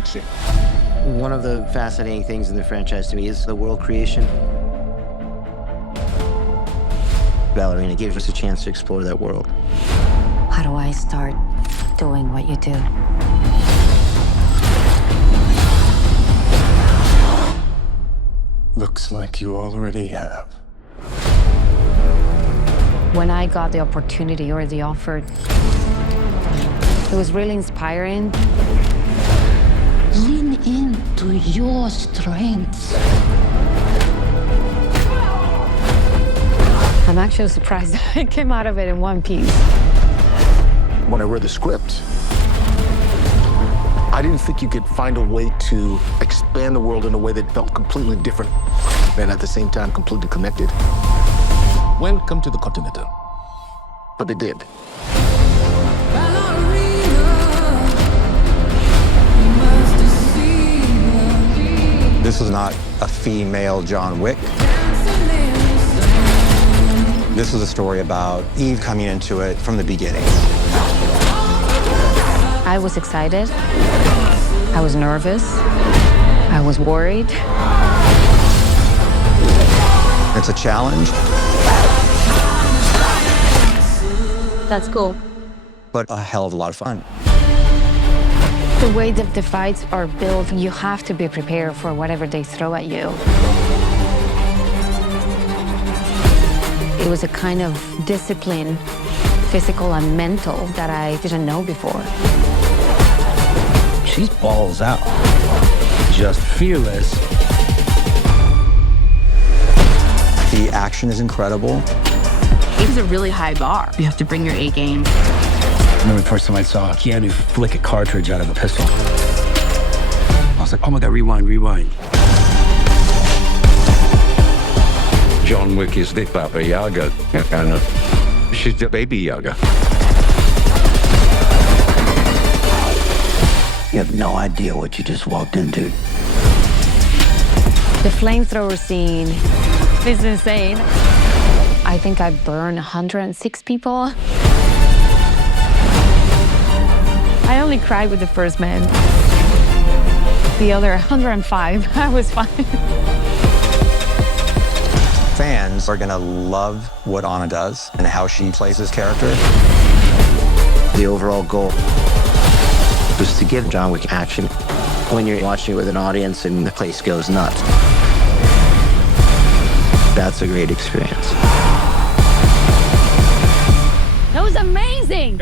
action. One of the fascinating things in the franchise to me is the world creation. Ballerina gives us a chance to explore that world. How do I start doing what you do? Looks like you already have. When I got the opportunity or the offer, it was really inspiring. Lean into your strengths. I'm actually surprised I came out of it in one piece. When I read the script, I didn't think you could find a way to expand the world in a way that felt completely different and at the same time completely connected. Welcome to the Continental. But they did. This is not a female John Wick. This is a story about Eve coming into it from the beginning. I was excited. I was nervous. I was worried. It's a challenge, That's cool. but a hell of a lot of fun. The way that the fights are built, you have to be prepared for whatever they throw at you. It was a kind of discipline, physical and mental, that I didn't know before. She's balls out. Just fearless. The action is incredible. It's a really high bar. You have to bring your A game. I remember the first time I saw Keanu flick a cartridge out of a pistol. I was like, oh my God, rewind. John Wick is the Baba Yaga, and she's the Baby Yaga. You have no idea what you just walked into. The flamethrower scene is insane. I think I burned 106 people. I only cried with the first man. The other 105, I was fine. Fans are gonna love what Ana does and how she plays this character. The overall goal was to give John Wick action when you're watching it with an audience and the place goes nuts. That's a great experience. That was amazing!